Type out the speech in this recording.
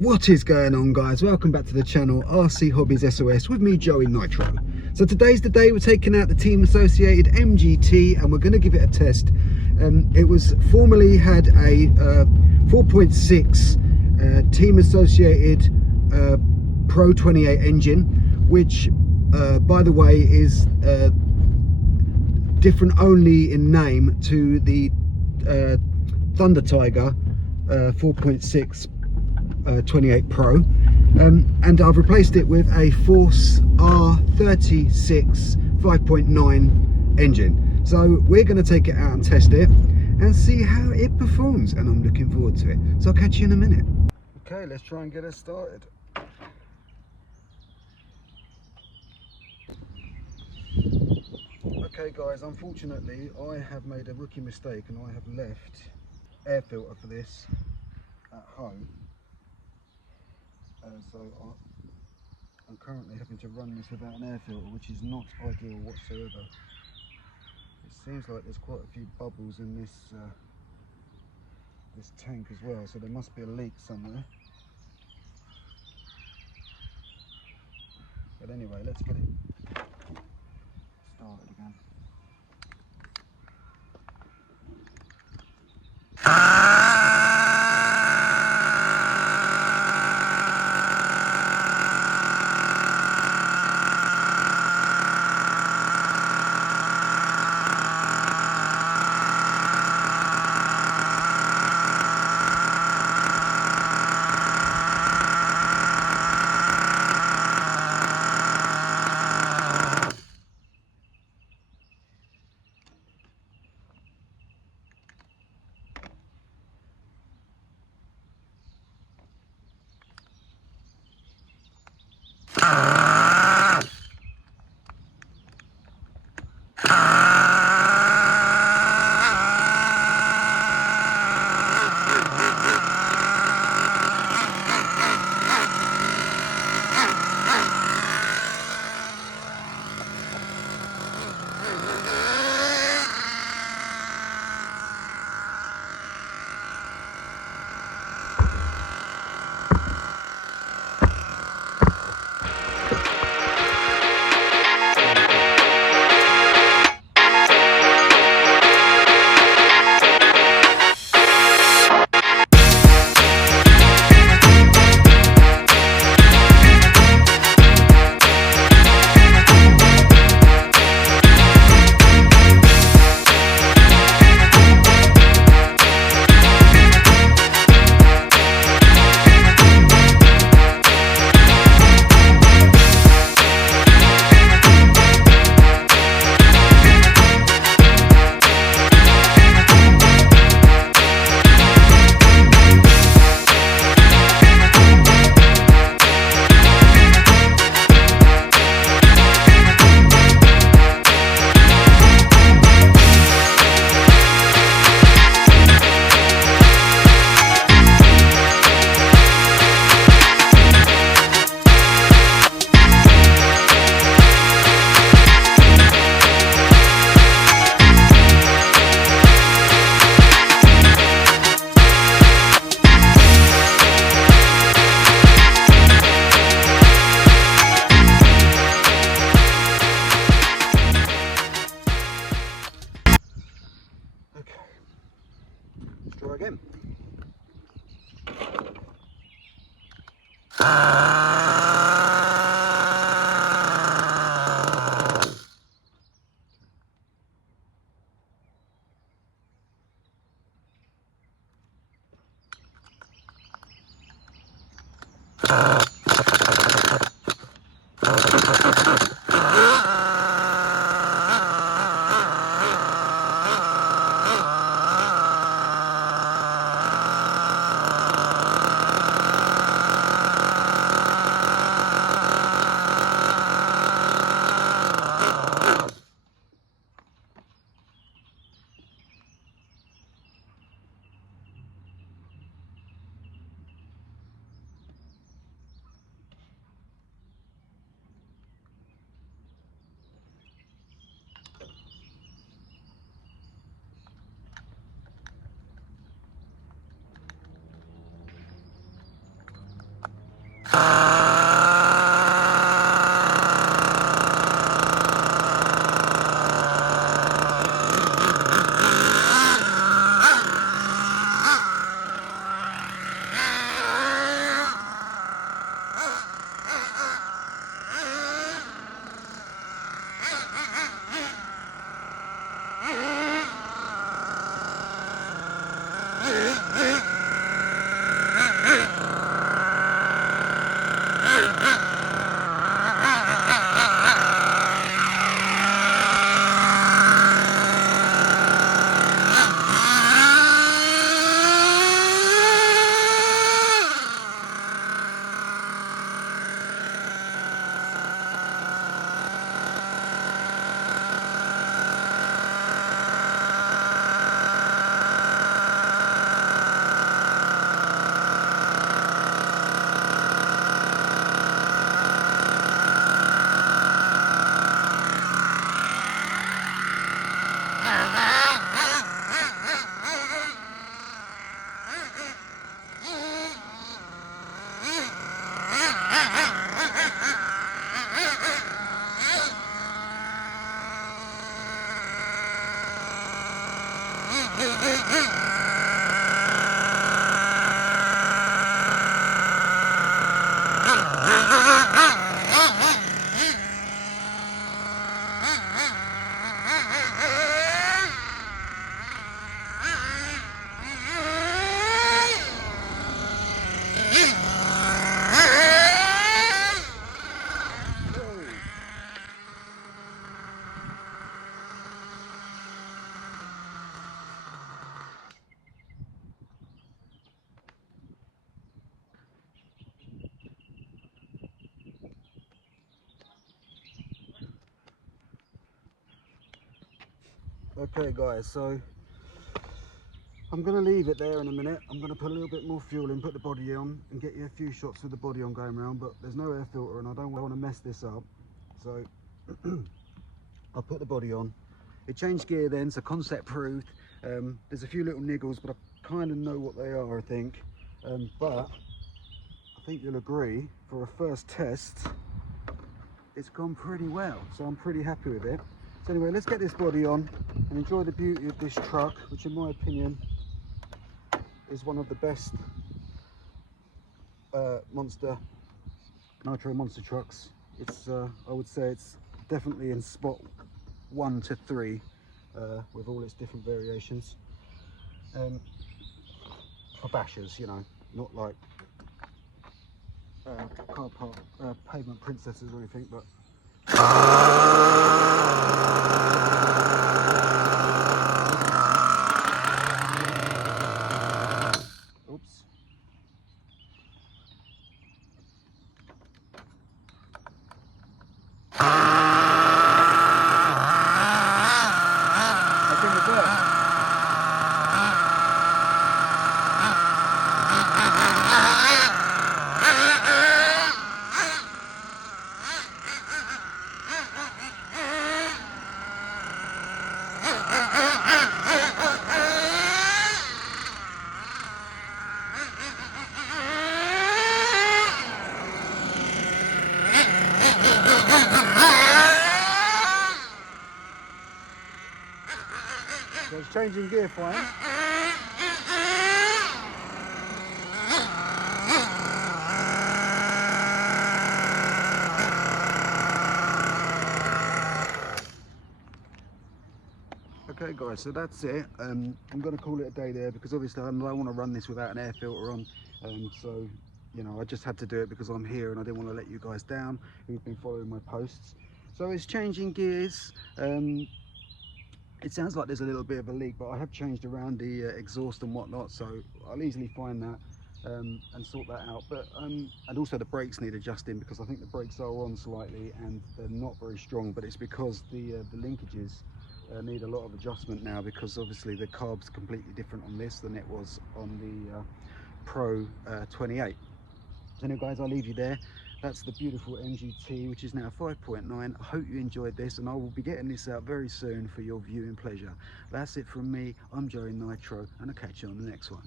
What is going on, guys? Welcome back to the channel RC Hobbies SOS with me, Joey Nitro. So today's the day we're taking out the team associated MGT and we're going to give it a test. It was formerly had a 4.6 team associated Pro 28 engine, which by the way is different only in name to the Thunder Tiger 4.6 28 Pro, and I've replaced it with a Force R36 5.9 engine. So we're going to take it out and test it and see how it performs, and I'm looking forward to it. So I'll catch you in a minute. Okay, let's try and get us started. Okay guys, unfortunately I have made a rookie mistake and I have left air filter for this at home. So I'm currently having to run this without an air filter, which is not ideal whatsoever. It seems like there's quite a few bubbles in this this tank as well, so there must be a leak somewhere. But anyway, let's get it started again. Try again. Okay guys, so I'm going to leave it there in a minute. I'm going to put a little bit more fuel in, put the body on and get you a few shots with the body on going around, but there's no air filter and I don't want to mess this up. So I'll put the body on. It changed gear then, so concept proved. There's a few little niggles, but I kind of know what they are, I think. But I think you'll agree, for a first test, it's gone pretty well. So I'm pretty happy with it. So anyway, let's get this body on and enjoy the beauty of this truck, which in my opinion is one of the best nitro monster trucks. It's I would say it's definitely in spot 1 to 3 with all its different variations. For bashers, you know, not like car park pavement princesses or anything, but oops. I think it works. So it's changing gear for him. Okay guys, so that's it. I'm going to call it a day there because obviously I don't want to run this without an air filter on. So, you know, I just had to do it because I'm here and I didn't want to let you guys down who've been following my posts. So it's changing gears. It sounds like there's a little bit of a leak, but I have changed around the exhaust and whatnot, so I'll easily find that and sort that out. But and also the brakes need adjusting because I think the brakes are on slightly and they're not very strong, but it's because the linkages need a lot of adjustment now because obviously the carb's completely different on this than it was on the Pro 28. So anyway guys, I'll leave you there. That's the beautiful MGT, which is now 5.9. I hope you enjoyed this and I will be getting this out very soon for your viewing pleasure. That's it from me. I'm Joey Nitro and I'll catch you on the next one.